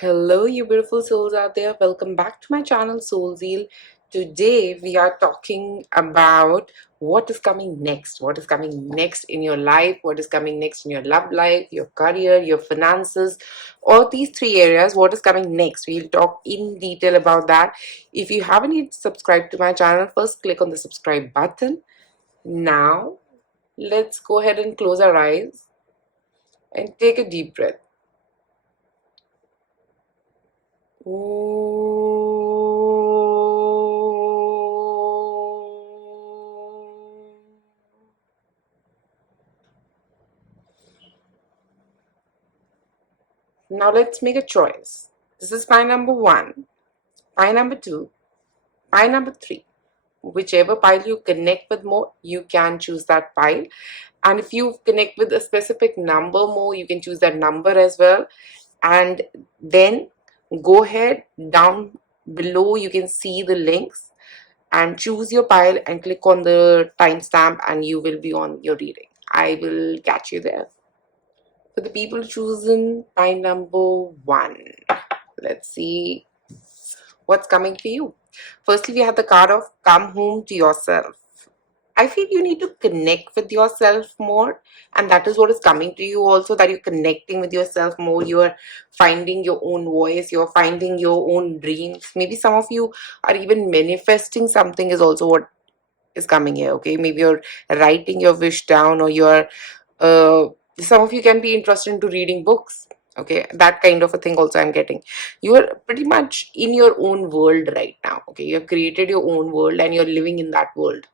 Hello, you beautiful souls out there. Welcome back to my channel, Soul Zeal. Today, we are talking about what is coming next. What is coming next in your life? What is coming next in your love life, your career, your finances? All these three areas, what is coming next? We'll talk in detail about that. If you haven't yet subscribed to my channel, first click on the subscribe button. Now, let's go ahead and close our eyes and take a deep breath. Now let's make a choice. This is pie number 1, pie number 2, pie number 3. Whichever pile you connect with more, you can choose that pile. And if you connect with a specific number more, you can choose that number as well. And then go ahead, down below you can see the links and choose your pile and click on the timestamp and you will be on your reading. I will catch you there. For the people chosen pile number 1, let's see what's coming for you. Firstly, we have the card of come home to yourself. I feel you need to connect with yourself more, and that is what is coming to you also, that you're connecting with yourself more. You're finding your own voice, you're finding your own dreams. Maybe some of you are even manifesting something, is also what is coming here. Okay, maybe you're writing your wish down, or you're some of you can be interested into reading books. Okay, that kind of a thing also I'm getting. You are pretty much in your own world right now. Okay, you have created your own world and you're living in that world.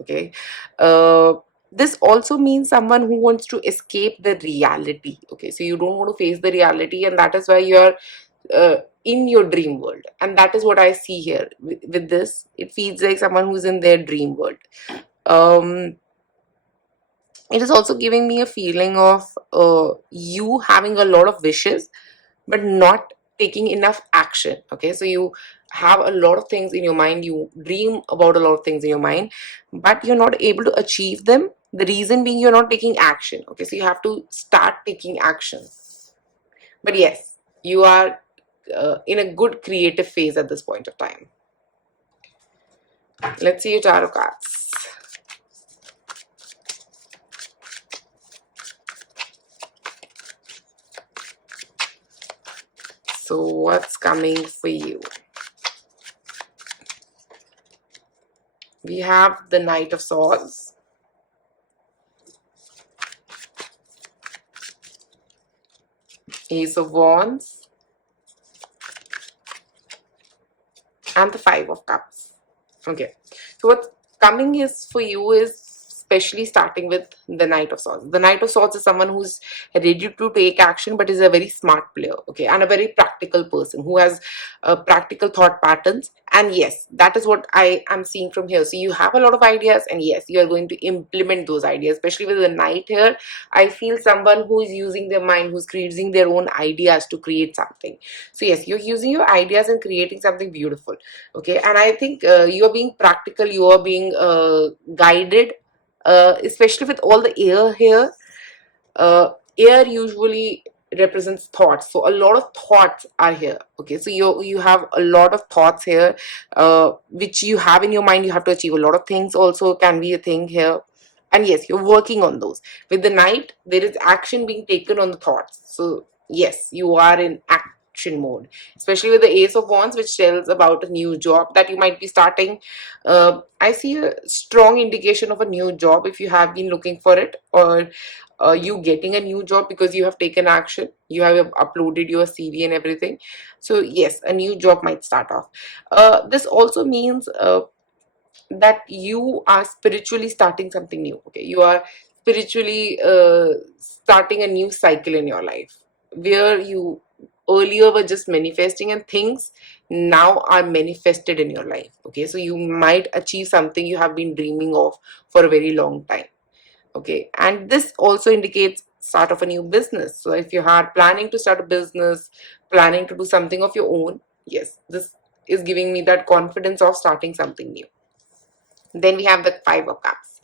Okay, uh, this also means someone who wants to escape the reality. Okay, so you don't want to face the reality, and that is why you're in your dream world. And that is what I see here with this. It feels like someone who's in their dream world. um it is also giving me a feeling of you having a lot of wishes but not taking enough action. Okay, so you have a lot of things in your mind, you dream about a lot of things in your mind, but you're not able to achieve them. The reason being you're not taking action. Okay, so you have to start taking action. But yes, you are in a good creative phase at this point of time. Let's see your tarot cards. So what's coming for you? We have the Knight of Swords, Ace of Wands, and the Five of Cups. Okay, so what's coming is for you is especially starting with the Knight of Swords. The Knight of Swords is someone who's ready to take action, but is a very smart player. Okay, and a very practical person who has practical thought patterns. And yes, that is what I am seeing from here. So you have a lot of ideas, and yes, you are going to implement those ideas. Especially with the Knight here, I feel someone who is using their mind, who's creating their own ideas to create something. So yes, you're using your ideas and creating something beautiful. Okay, and I think you are being practical, you are being guided, especially with all the air here. Air usually represents thoughts, so a lot of thoughts are here. Okay, so you have a lot of thoughts here, which you have in your mind. You have to achieve a lot of things also can be a thing here. And yes, you're working on those. With the Knight, there is action being taken on the thoughts. So yes, you are in action mode, especially with the Ace of Wands, which tells about a new job that you might be starting. I see a strong indication of a new job if you have been looking for it, or you getting a new job because you have taken action, you have uploaded your CV and everything. So yes, a new job might start off. This also means that you are spiritually starting something new. Okay, you are spiritually starting a new cycle in your life, where you earlier were just manifesting and things now are manifested in your life. Okay, so you might achieve something you have been dreaming of for a very long time. Okay, and this also indicates start of a new business. So if you are planning to start a business, planning to do something of your own, yes, this is giving me that confidence of starting something new. Then we have the Five of Cups.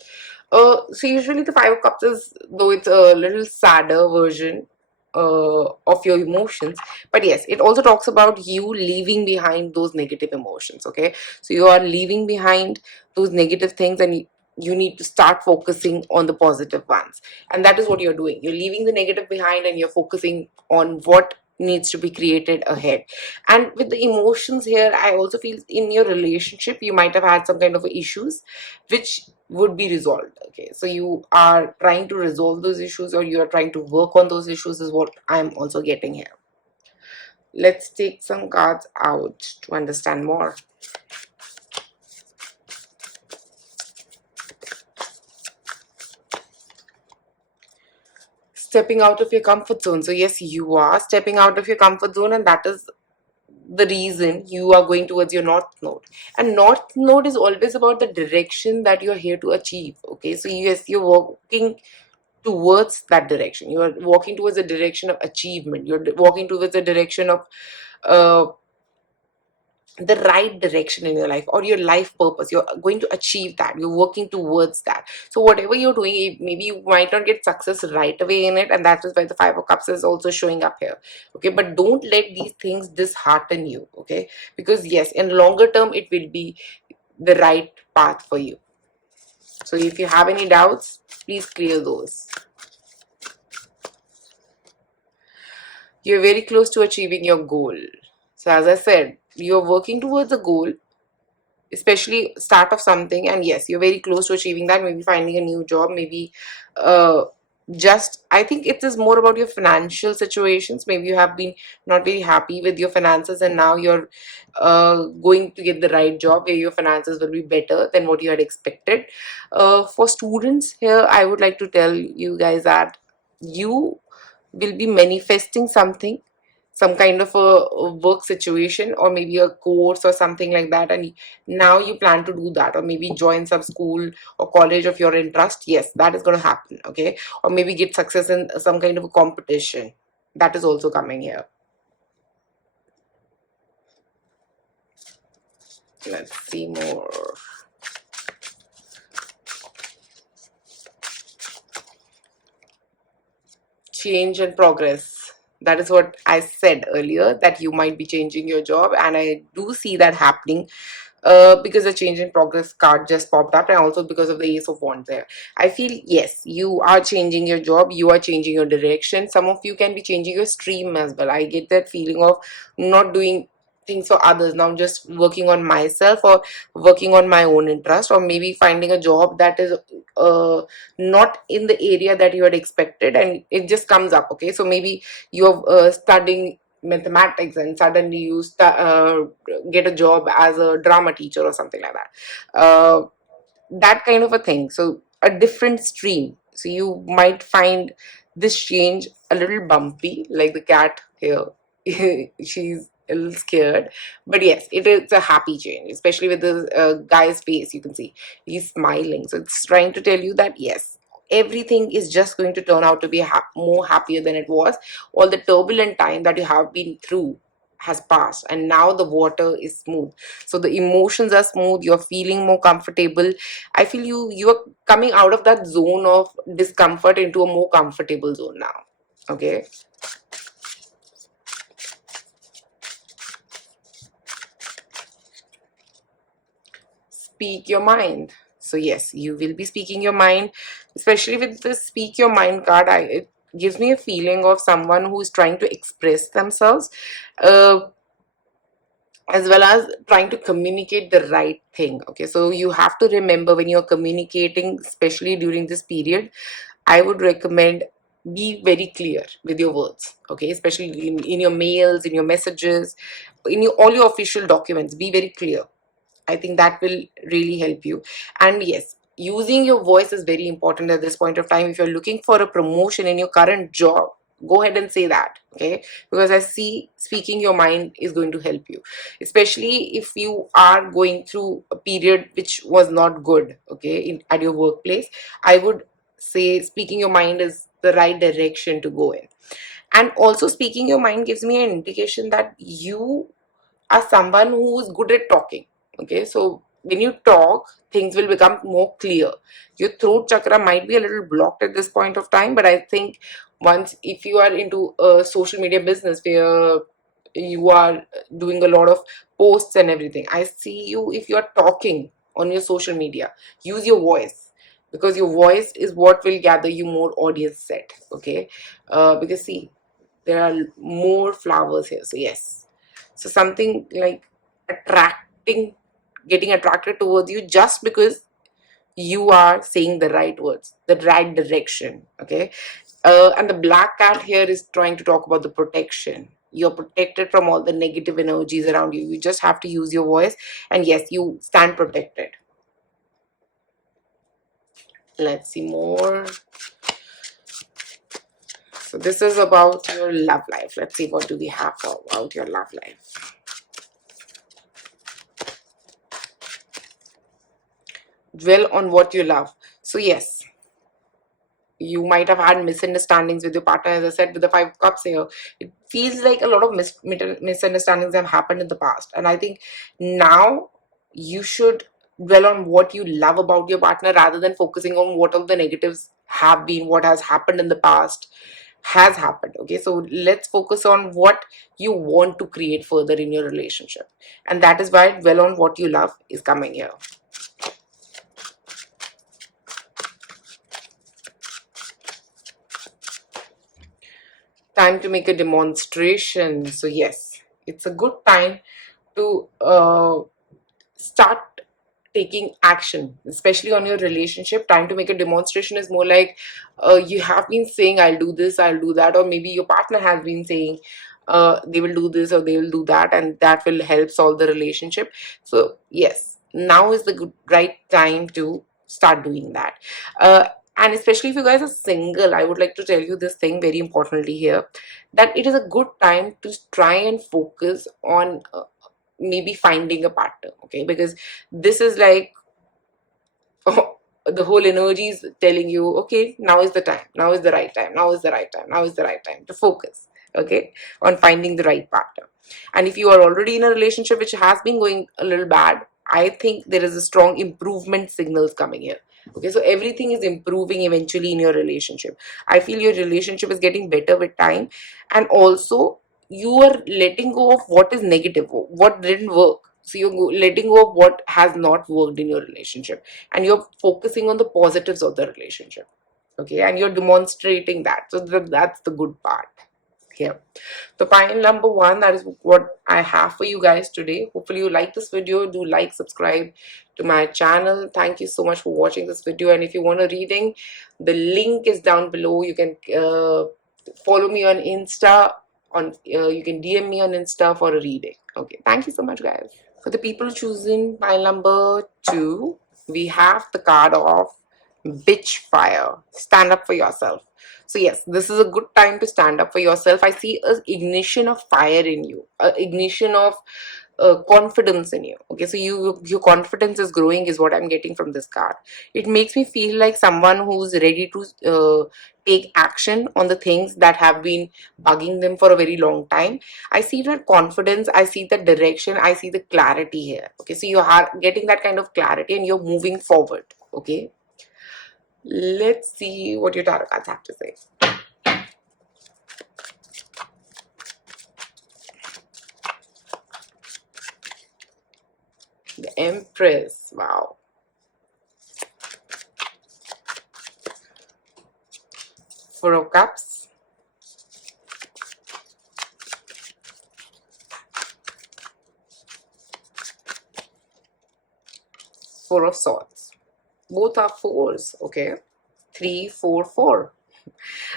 So usually the Five of Cups is, though it's a little sadder version, of your emotions. But yes, it also talks about you leaving behind those negative emotions. Okay, so you are leaving behind those negative things, and you need to start focusing on the positive ones. And that is what you're doing. You're leaving the negative behind and you're focusing on what needs to be created ahead. And with the emotions here, I also feel in your relationship you might have had some kind of issues which would be resolved. Okay, so you are trying to resolve those issues, or you are trying to work on those issues, is what I'm also getting here. Let's take some cards out to understand more. Stepping out of your comfort zone. So yes, you are stepping out of your comfort zone, and that is the reason you are going towards your north node. And north node is always about the direction that you're here to achieve. Okay, so yes, you're walking towards that direction. You are walking towards a direction of achievement. You're walking towards a direction of uh, the right direction in your life, or your life purpose. You're going to achieve that. You're working towards that. So whatever you're doing, maybe you might not get success right away in it, and that is why the Five of Cups is also showing up here. Okay, but don't let these things dishearten you. Okay, because yes, in longer term it will be the right path for you. So if you have any doubts, please clear those. You're very close to achieving your goal. So as I said, you're working towards a goal, especially start of something, and yes, you're very close to achieving that. Maybe finding a new job, maybe uh just, I think it is more about your financial situations. Maybe you have been not very happy with your finances, and now you're going to get the right job where your finances will be better than what you had expected. For students here, I would like to tell you guys that you will be manifesting something, some kind of a work situation, or maybe a course or something like that, and now you plan to do that, or maybe join some school or college of your interest. Yes, that is going to happen. Okay, or maybe get success in some kind of a competition. That is also coming here. Let's see more. Change and progress. That is what I said earlier, that you might be changing your job, and I do see that happening because the change in progress card just popped up, and also because of the Ace of Wands there. I feel yes, you are changing your job, you are changing your direction. Some of you can be changing your stream as well. I get that feeling of not doing things for others, now just working on myself, or working on my own interest, or maybe finding a job that is not in the area that you had expected, and it just comes up. Okay, so maybe you're studying mathematics, and suddenly you get a job as a drama teacher or something like that. That kind of a thing. So a different stream. So you might find this change a little bumpy, like the cat here. She's a little scared, but yes, it is a happy change, especially with the guy's face. You can see he's smiling, so it's trying to tell you that yes, everything is just going to turn out to be more happier than it was. All the turbulent time that you have been through has passed, and now the water is smooth. So the emotions are smooth, you're feeling more comfortable. I feel you're coming out of that zone of discomfort into a more comfortable zone now. Okay, speak your mind. So yes, you will be speaking your mind, especially with the speak your mind card. It gives me a feeling of someone who is trying to express themselves, uh, as well as trying to communicate the right thing. Okay, so you have to remember, when you're communicating, especially during this period, I would recommend be very clear with your words. Okay, especially in your mails, in your messages, in all your official documents, be very clear. I think that will really help you. And yes, using your voice is very important at this point of time. If you're looking for a promotion in your current job, go ahead and say that. Okay, because I see speaking your mind is going to help you, especially if you are going through a period which was not good. Okay, at your workplace, I would say speaking your mind is the right direction to go in. And also, speaking your mind gives me an indication that you are someone who is good at talking. Okay, so when you talk, things will become more clear. Your throat chakra might be a little blocked at this point of time, but I think once, if you are into a social media business where you are doing a lot of posts and everything, I see you, if you are talking on your social media, use your voice, because your voice is what will gather you more audience set. Okay, because see, there are more flowers here, so yes, so something like attracting, getting attracted towards you just because you are saying the right words, the right direction. Okay, and the black cat here is trying to talk about the protection. You're protected from all the negative energies around you. You just have to use your voice, and yes, you stand protected. Let's see more. So this is about your love life. Let's see, what do we have about your love life. Dwell on what you love. So yes, you might have had misunderstandings with your partner. As I said, with the five of cups here, it feels like a lot of misunderstandings have happened in the past, and I think now you should dwell on what you love about your partner rather than focusing on what all the negatives have been, what has happened in the past has happened. Okay, so let's focus on what you want to create further in your relationship, and that is why dwell on what you love is coming here. Time to make a demonstration. So yes, it's a good time to start taking action, especially on your relationship. Time to make a demonstration is more like, you have been saying, I'll do this, I'll do that, or maybe your partner has been saying they will do this or they will do that, and that will help solve the relationship. So yes, now is the right time to start doing that. And especially if you guys are single, I would like to tell you this thing very importantly here, that it is a good time to try and focus on maybe finding a partner. Okay, because this is like the whole energy is telling you, okay, now is the time, now is the right time, now is the right time, now is the right time to focus, okay, on finding the right partner. And if you are already in a relationship which has been going a little bad, I think there is a strong improvement signals coming here. Okay, so everything is improving eventually in your relationship. I feel your relationship is getting better with time, and also you are letting go of what is negative, what didn't work. So you're letting go of what has not worked in your relationship, and you're focusing on the positives of the relationship. Okay, and you're demonstrating that. So that's the good part here. So final number one, that is what I have for you guys today. Hopefully you like this video. Do like, subscribe to my channel. Thank you so much for watching this video. And if you want a reading, the link is down below. You can follow me on Insta, on you can DM me on Insta for a reading. Okay, thank you so much, guys. For the people choosing pile number 2, we have the card of Bitch Fire. Stand up for yourself. So yes, this is a good time to stand up for yourself. I see an ignition of fire in you, an ignition of confidence in you. Okay, so your confidence is growing is what I'm getting from this card. It makes me feel like someone who's ready to take action on the things that have been bugging them for a very long time. I see that confidence, I see the direction, I see the clarity here. Okay, so you are getting that kind of clarity and you're moving forward. Okay, let's see what your tarot cards have to say. The Empress. Wow. Four of Cups. Four of Swords. Both are fours. Okay. 3, 4, 4.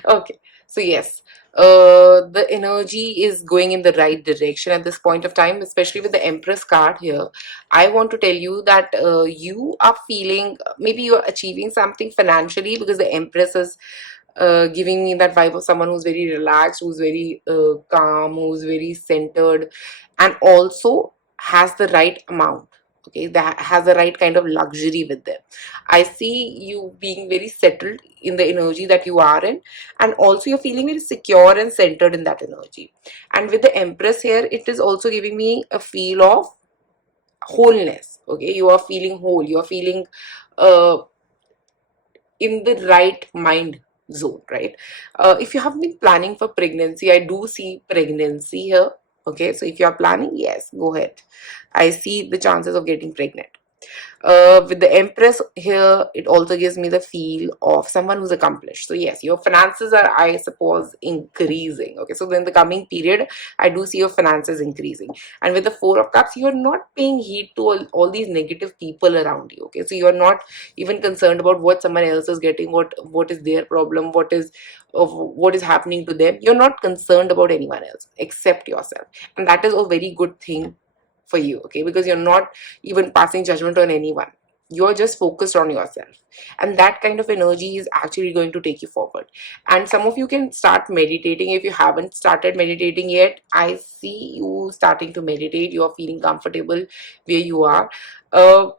Okay, so yes, the energy is going in the right direction at this point of time, especially with the Empress card here. I want to tell you that you are feeling, maybe you are achieving something financially, because the Empress is giving me that vibe of someone who's very relaxed, who's very calm, who's very centered, and also has the right amount. Okay, that has the right kind of luxury with them. I see you being very settled in the energy that you are in, and also you're feeling very secure and centered in that energy. And with the Empress here, it is also giving me a feel of wholeness, Okay, you are feeling whole, you are feeling uh, in the right mind zone, right? If you have been planning for pregnancy, I do see pregnancy here. Okay, so if you are planning, yes, go ahead. I see the chances of getting pregnant. With the Empress here, it also gives me the feel of someone who's accomplished. So yes, your finances are, I suppose, increasing. Okay, so then the coming period, I do see your finances increasing. And with the Four of Cups, you are not paying heed to all these negative people around you. Okay, so you are not even concerned about what someone else is getting, what is their problem, what is happening to them. You're not concerned about anyone else except yourself, and that is a very good thing for you. Okay, because you're not even passing judgment on anyone, you're just focused on yourself, and that kind of energy is actually going to take you forward. And some of you can start meditating. If you haven't started meditating yet, I see you starting to meditate. You are feeling comfortable where you are. uh,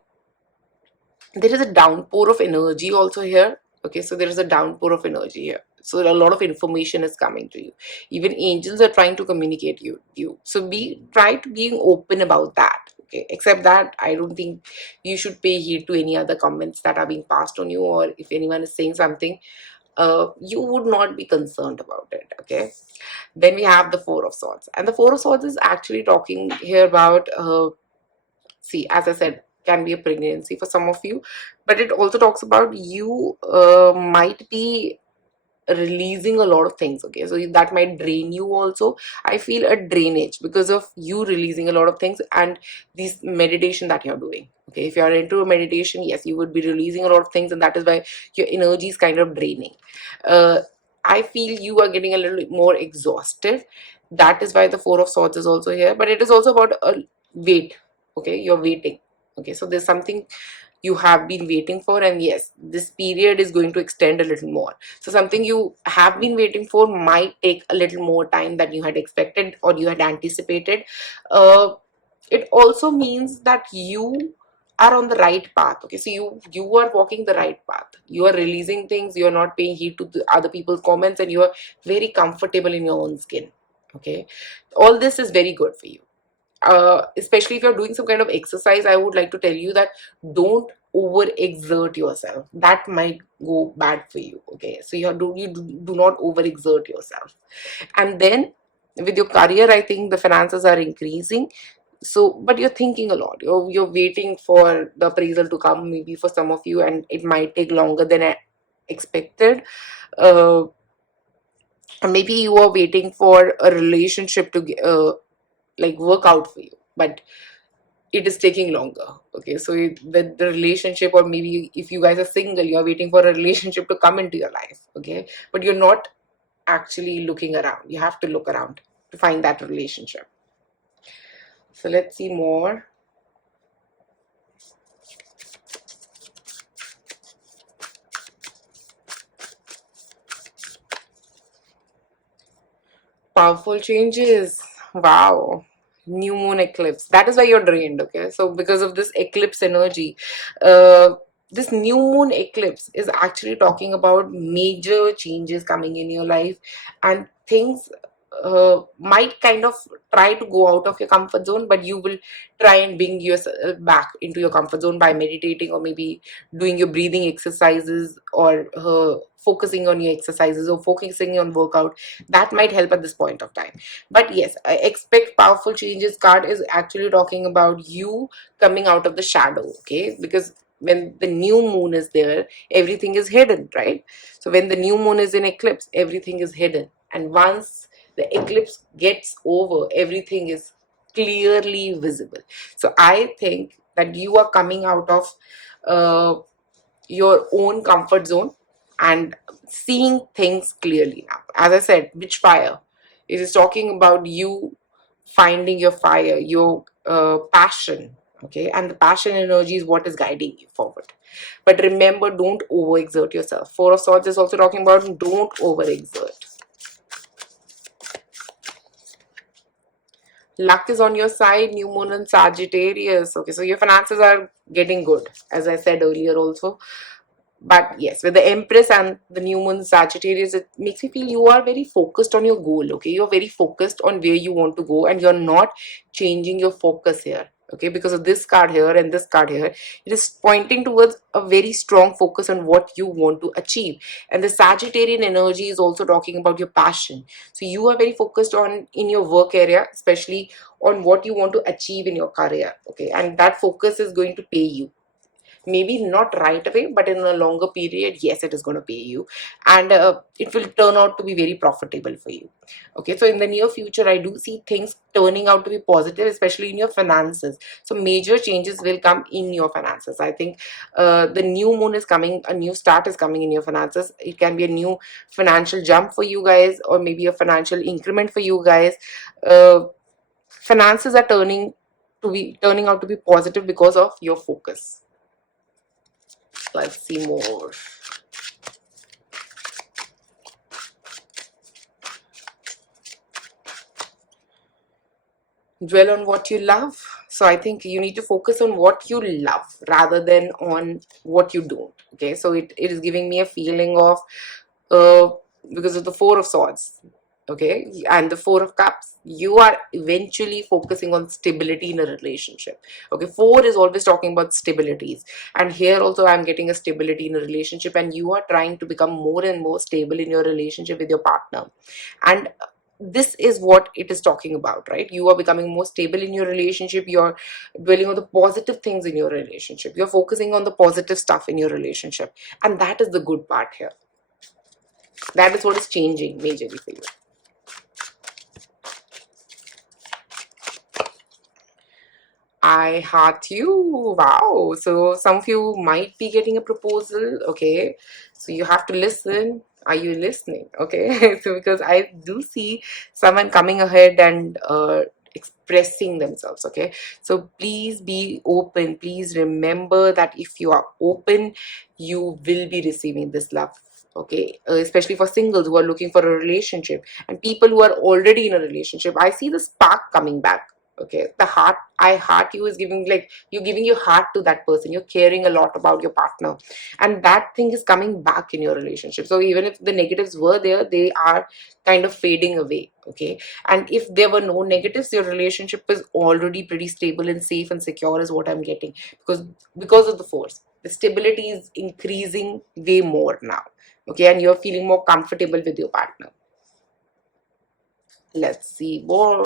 there is a downpour of energy also here. Okay, so there is a downpour of energy here, so a lot of information is coming to you. Even angels are trying to communicate you, so be try to being open about that. Okay, except that I don't think you should pay heed to any other comments that are being passed on you, or if anyone is saying something, you would not be concerned about it. Okay, then we have the Four of Swords, and the Four of Swords is actually talking here about see, as I said, can be a pregnancy for some of you, but it also talks about you might be releasing a lot of things. Okay, so that might drain you also. I feel a drainage because of you releasing a lot of things and this meditation that you're doing. Okay, if you're into a meditation, yes, you would be releasing a lot of things, and that is why your energy is kind of draining. uh, I feel you are getting a little more exhausted. That is why the Four of Swords is also here, but it is also about a wait. Okay, you're waiting. Okay, so there's something you have been waiting for, and yes, this period is going to extend a little more. So something you have been waiting for might take a little more time than you had expected or you had anticipated. uh, it also means that you are on the right path. Okay, so you are walking the right path, you are releasing things, you are not paying heed to the other people's comments, and you are very comfortable in your own skin. Okay, all this is very good for you. Especially if you're doing some kind of exercise, I would like to tell you that don't overexert yourself. That might go bad for you. Okay, so you do not overexert yourself. And then with your career, I think the finances are increasing. So, but you're thinking a lot. You're waiting for the appraisal to come, maybe for some of you, and it might take longer than I expected. Uh, Maybe you are waiting for a relationship to like work out for you, but it is taking longer. Okay, so the relationship, or maybe if you guys are single, you're waiting for a relationship to come into your life. Okay, but you're not actually looking around. You have to look around to find that relationship. So let's see more. Powerful changes. Wow. New moon eclipse. That is why you're drained. Okay, so because of this eclipse energy, uh this new moon eclipse is actually talking about major changes coming in your life, and things might kind of try to go out of your comfort zone, but you will try and bring yourself back into your comfort zone by meditating, or maybe doing your breathing exercises, or focusing on your exercises, or focusing on workout. That might help at this point of time. But yes, I expect powerful changes card is actually talking about you coming out of the shadow. Okay, because when the new moon is there, everything is hidden, right? So when the new moon is in eclipse, everything is hidden, and once the eclipse gets over, everything is clearly visible. So I think that you are coming out of uh, your own comfort zone and seeing things clearly now. As I said, which fire? It is talking about you finding your fire, your passion. Okay, and the passion energy is what is guiding you forward. But remember, don't overexert yourself. Four of Swords is also talking about don't overexert. Luck is on your side, new moon and Sagittarius. Okay, so your finances are getting good, as I said earlier also. But yes, with the Empress and the new moon Sagittarius, it makes me feel you are very focused on your goal. Okay, you're very focused on where you want to go, and you're not changing your focus here. Okay, because of this card here and this card here, it is pointing towards a very strong focus on what you want to achieve. And the Sagittarian energy is also talking about your passion. So you are very focused on in your work area, especially on what you want to achieve in your career. Okay, and that focus is going to pay you, maybe not right away, but in a longer period, yes, it is going to pay you, and it will turn out to be very profitable for you. Okay, so in the near future, I do see things turning out to be positive, especially in your finances. So major changes will come in your finances. I think the new moon is coming, a new start is coming in your finances. It can be a new financial jump for you guys, or maybe a financial increment for you guys. Finances are turning out to be positive because of your focus. Let's see more. Dwell on what you love. So I think you need to focus on what you love rather than on what you don't. Okay, so it is giving me a feeling of uh because of the Four of Swords, okay, and the Four of Cups, you are eventually focusing on stability in a relationship. Okay, four is always talking about stabilities, and here also I'm getting a stability in a relationship, and you are trying to become more and more stable in your relationship with your partner. And this is what it is talking about, right? You are becoming more stable in your relationship. You're dwelling on the positive things in your relationship. You're focusing on the positive stuff in your relationship, and that is the good part here. That is what is changing majorly for you. I heart you. Wow. So some of you might be getting a proposal. Okay. So you have to listen. Are you listening? Okay. So because I do see someone coming ahead and expressing themselves. Okay. So please be open. Please remember that if you are open, you will be receiving this love. Okay, especially for singles who are looking for a relationship, and people who are already in a relationship. I see the spark coming back. Okay, the heart, I heart you is giving, like, you're giving your heart to that person. You're caring a lot about your partner, and that thing is coming back in your relationship. So even if the negatives were there, they are kind of fading away. Okay, and if there were no negatives, your relationship is already pretty stable and safe and secure is what I'm getting, because of the force, the stability is increasing way more now. Okay, and you're feeling more comfortable with your partner. Let's see more.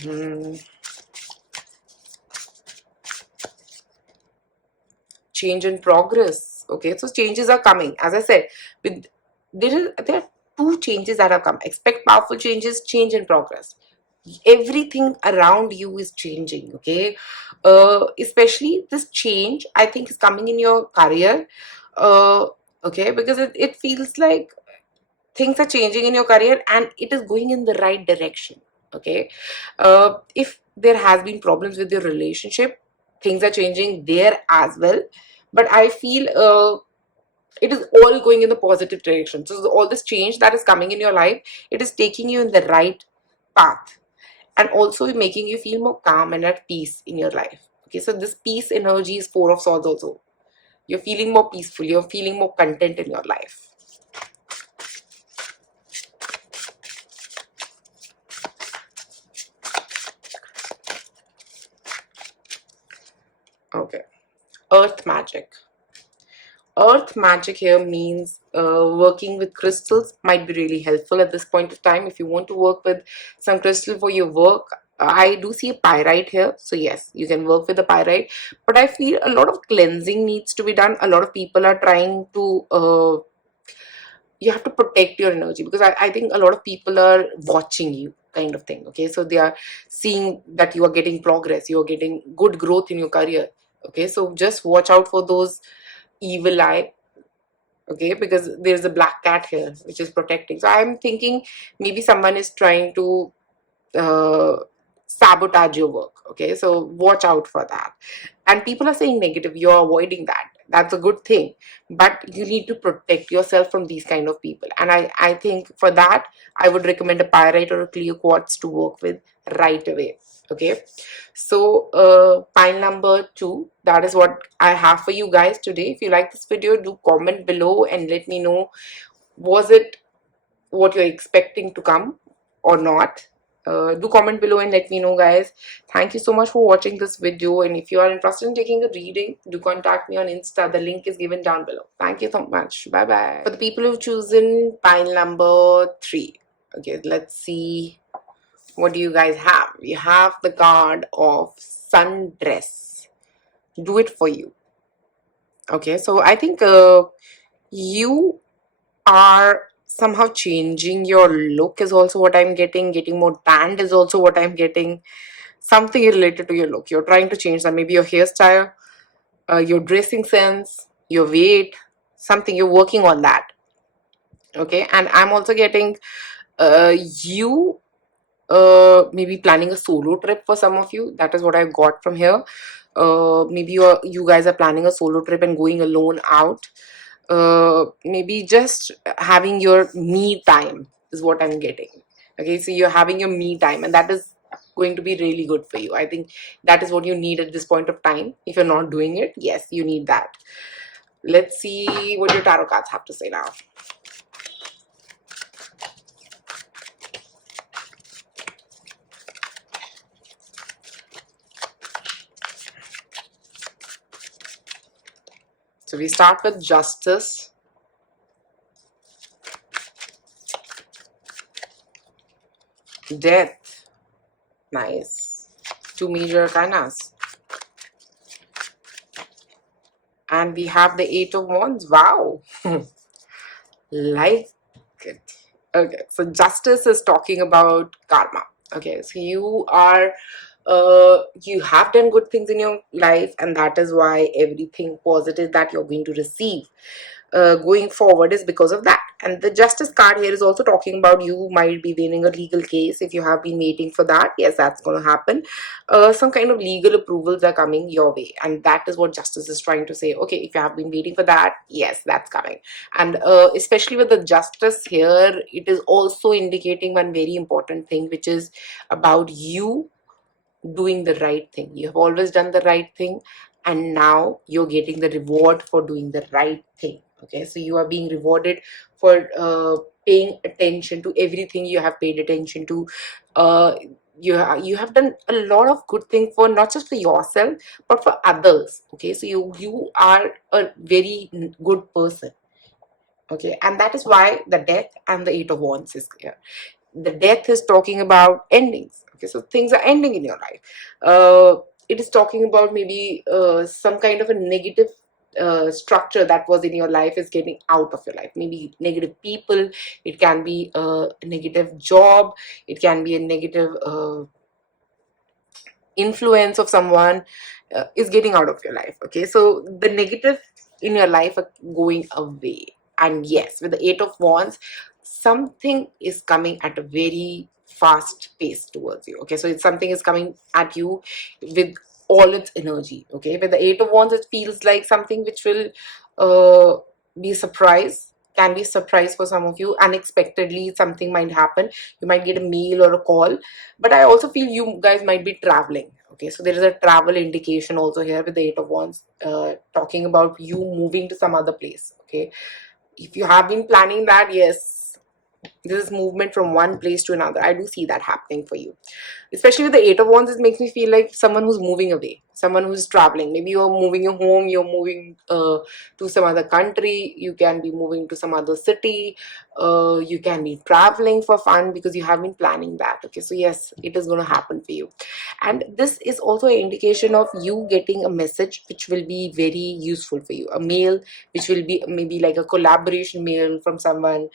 Hmm. Change in progress. Okay, so changes are coming. As I said, with there are two changes that have come. Expect powerful changes, change in progress. Everything around you is changing. Okay, especially this change, I think, is coming in your career. Okay, because it feels like things are changing in your career and it is going in the right direction. Okay, if there has been problems with your relationship, things are changing there as well. But I feel it is all going in the positive direction. So all this change that is coming in your life, it is taking you in the right path, and also making you feel more calm and at peace in your life. Okay, so this peace energy is Four of Swords also. You're feeling more peaceful, you're feeling more content in your life. Okay, earth magic. Earth magic here means working with crystals might be really helpful at this point of time. If you want to work with some crystal for your work, I do see a pyrite here. So yes, you can work with the pyrite, but I feel a lot of cleansing needs to be done. A lot of people are trying to you have to protect your energy, because I think a lot of people are watching you, kind of thing. Okay, so they are seeing that you are getting progress, you are getting good growth in your career. Okay, so just watch out for those evil eye. Okay, because there's a black cat here which is protecting. So I'm thinking maybe someone is trying to uh, sabotage your work. Okay, so watch out for that. And people are saying negative, you're avoiding that, that's a good thing, but you need to protect yourself from these kind of people. And I think for that, I would recommend a pyrite or a clear quartz to work with right away. Okay, so pile number 2, that is what I have for you guys today. If you like this video, do comment below and let me know, was it what you're expecting to come or not. Do comment below and let me know, guys. Thank you so much for watching this video, and if you are interested in taking a reading, do contact me on Insta. The link is given down below. Thank you so much. Bye bye. For the people who've chosen pile number 3, okay, let's see what do you guys have. You have the card of sundress. Do it for you. Okay, so I think you are somehow changing your look is also what I'm getting more tanned is also what I'm getting, something related to your look. You're trying to change that, maybe your hairstyle, your dressing sense, your weight, something you're working on that. Okay, and I'm also getting you maybe planning a solo trip for some of you. That is what I got from here. Maybe you guys are planning a solo trip and going alone out. Maybe just having your me time is what I'm getting. Okay, so you're having your me time, and that is going to be really good for you. I think that is what you need at this point of time. If you're not doing it, yes, you need that. Let's see what your tarot cards have to say now. So we start with justice, death, nice, 2 major arcanas, and we have the 8 of wands. Wow. Like it. Okay, so justice is talking about karma. Okay, so you have done good things in your life, and that is why everything positive that you're going to receive going forward is because of that. And the justice card here is also talking about you might be winning a legal case. If you have been waiting for that, yes, that's going to happen. Some kind of legal approvals are coming your way, and that is what justice is trying to say. Okay, if you have been waiting for that, yes, that's coming. And especially with the justice here, it is also indicating one very important thing, which is about you doing the right thing. You have always done the right thing, and now you're getting the reward for doing the right thing. Okay, so you are being rewarded for paying attention to everything you have paid attention to. You have done a lot of good things for not just for yourself but for others. Okay, so you are a very good person. Okay, and that is why the death and the 8 of wands is here. The death is talking about endings. Okay, so things are ending in your life. It is talking about maybe some kind of a negative structure that was in your life is getting out of your life. Maybe negative people, it can be a negative job, it can be a negative influence of someone is getting out of your life. Okay, so the negative in your life are going away. And yes, with the 8 of wands, something is coming at a very fast pace towards you. Okay, so it's something is coming at you with all its energy. Okay, with the 8 of wands, it feels like something which will be a surprise, can be a surprise for some of you. Unexpectedly something might happen. You might get a mail or a call, but I also feel you guys might be traveling. Okay, so there is a travel indication also here with the 8 of wands, talking about you moving to some other place. Okay, if you have been planning that, yes, this is movement from one place to another. I do see that happening for you. Especially with the 8 of wands, it makes me feel like someone who's moving away, someone who's traveling. Maybe you're moving your home, you're moving to some other country, you can be moving to some other city, you can be traveling for fun because you have been planning that. Okay, so yes, it is going to happen for you. And this is also an indication of you getting a message which will be very useful for you, a mail which will be maybe like a collaboration mail from someone.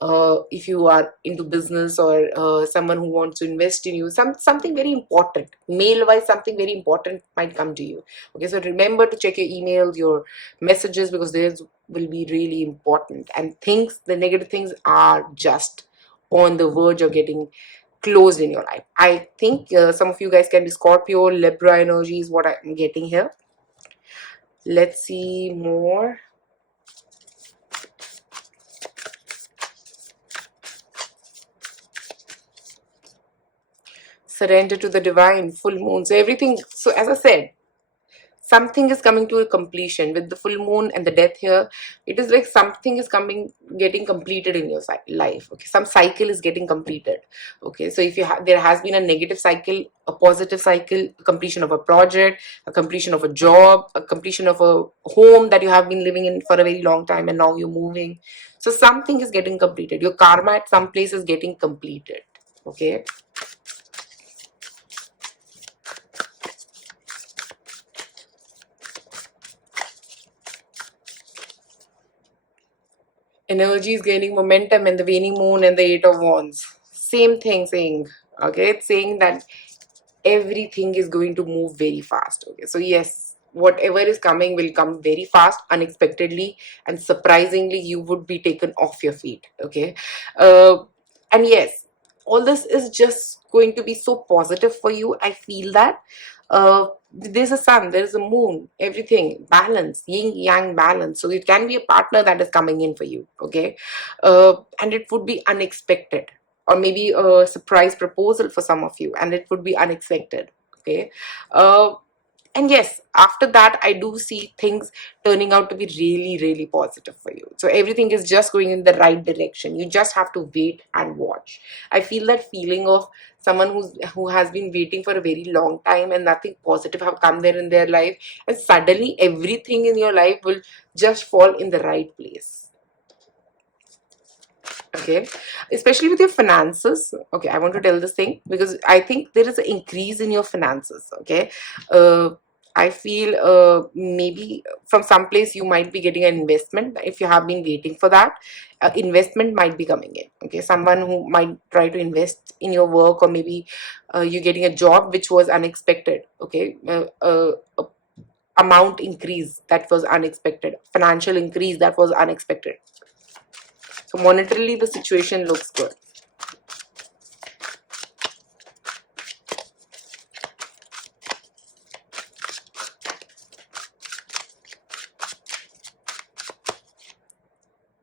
If you are into business, or someone who wants to invest in you, something very important, mail wise, something very important might come to you. Okay, so remember to check your emails, your messages, because these will be really important. And things, the negative things are just on the verge of getting closed in your life. I think some of you guys can be Scorpio, Libra energy is what I'm getting here. Let's see more. Surrender to the divine, full moon. So everything, so as I said, something is coming to a completion with the full moon and the death here. It is like something is coming, getting completed in your life. Okay, some cycle is getting completed. Okay, so if you there has been a negative cycle, a positive cycle, a completion of a project, a completion of a job, a completion of a home that you have been living in for a very long time and now you're moving. So something is getting completed. Your karma at some place is getting completed. Okay. Energy is gaining momentum and the waning moon and the eight of wands. Same thing saying. Okay, it's saying that everything is going to move very fast. Okay, so yes, whatever is coming will come very fast, unexpectedly, and surprisingly you would be taken off your feet. Okay, uh, and yes, all this is just going to be so positive for you. I feel that there's a sun, there's a moon, everything balance, yin yang balance. So it can be a partner that is coming in for you. Okay, and it would be unexpected, or maybe a surprise proposal for some of you, and it would be unexpected. Okay, uh, and yes, after that I do see things turning out to be really really positive for you. So everything is just going in the right direction. You just have to wait and watch. I feel that feeling of someone who has been waiting for a very long time and nothing positive have come there in their life, and suddenly everything in your life will just fall in the right place. Okay, especially with your finances. Okay, I want to tell this thing because I think there is an increase in your finances. Okay, uh, I feel maybe from some place you might be getting an investment. If you have been waiting for that, investment might be coming in. Okay, someone who might try to invest in your work, or maybe you're getting a job which was unexpected. Okay, amount increase that was unexpected, financial increase that was unexpected. So monetarily, the situation looks good.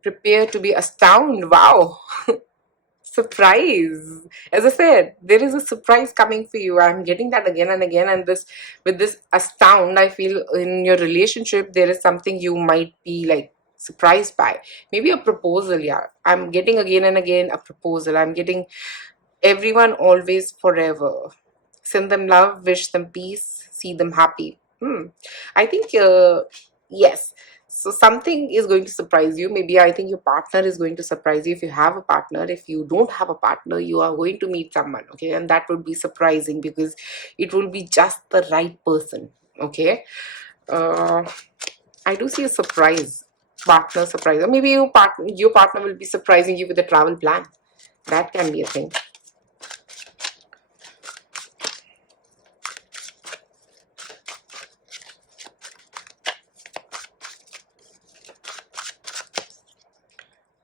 Prepare to be astounded. Wow. Surprise. As I said, there is a surprise coming for you. I'm getting that again and again. And this, with this astound, I feel in your relationship, there is something you might be like surprised by. Maybe a proposal. Yeah. I'm getting again and again a proposal. I'm getting everyone always forever. Send them love, wish them peace, see them happy. I think, yes. So something is going to surprise you. Maybe I think your partner is going to surprise you if you have a partner. If you don't have a partner, you are going to meet someone. Okay, and that would be surprising because it will be just the right person. Okay, uh, I do see a surprise, partner surprise, or maybe your partner will be surprising you with a travel plan. That can be a thing.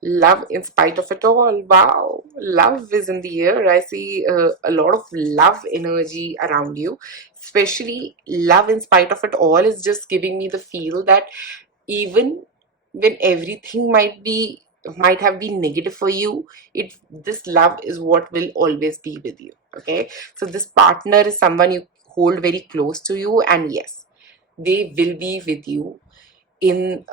Love in spite of it all. Wow, love is in the air. I see a lot of love energy around you, especially love in spite of it all is just giving me the feel that even when everything might have been negative for you, it this love is what will always be with you. Okay, so this partner is someone you hold very close to you, and yes, they will be with you in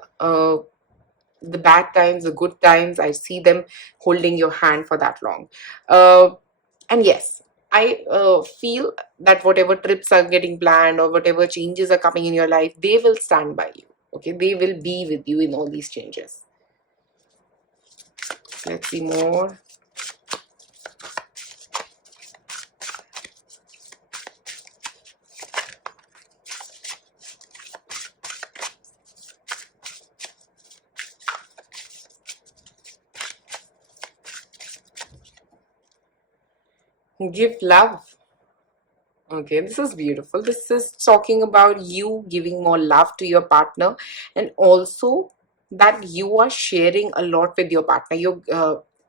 the bad times, the good times. I see them holding your hand for that long. Uh, and yes, I feel that whatever trips are getting planned or whatever changes are coming in your life, they will stand by you. Okay, they will be with you in all these changes. Let's see more. Give love. Okay, this is beautiful. This is talking about you giving more love to your partner, and also that you are sharing a lot with your partner.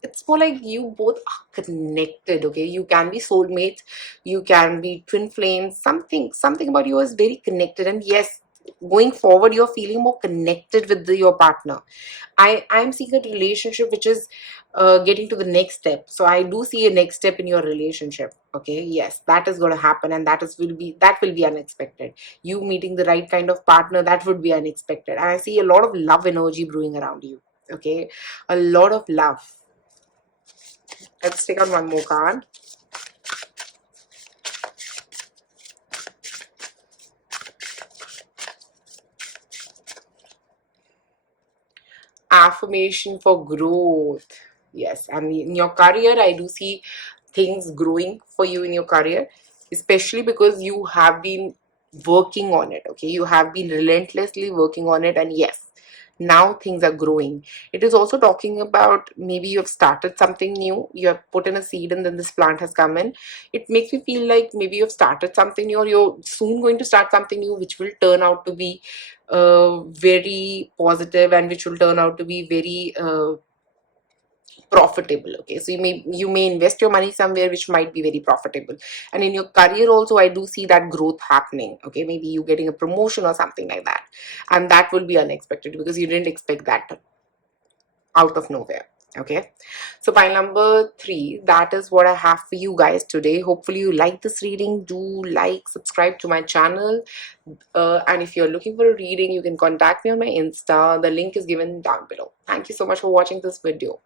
It's more like you both are connected. Okay, you can be soulmates, you can be twin flames. Something about you is very connected, and yes, going forward, you're feeling more connected with your partner. I'm seeing a relationship which is getting to the next step. So I do see a next step in your relationship. Okay, yes, that is going to happen, and that will be unexpected. You meeting the right kind of partner, that would be unexpected. And I see a lot of love energy brewing around you. Okay, a lot of love. Let's take out one more card. Affirmation for growth. Yes, and in your career, I do see things growing for you in your career, especially because you have been working on it. Okay, you have been relentlessly working on it, and yes, now things are growing. It is also talking about maybe you have started something new, you have put in a seed, and then this plant has come in. It makes me feel like maybe you've started something new, or you're soon going to start something new, which will turn out to be very positive, and which will turn out to be very profitable. Okay, so you may invest your money somewhere which might be very profitable. And in your career also, I do see that growth happening. Okay, maybe you getting a promotion or something like that, and that will be unexpected because you didn't expect that out of nowhere. Okay, so pile number 3, that is what I have for you guys today. Hopefully you like this reading. Do like, subscribe to my channel, and if you're looking for a reading, you can contact me on my Insta. The link is given down below. Thank you so much for watching this video.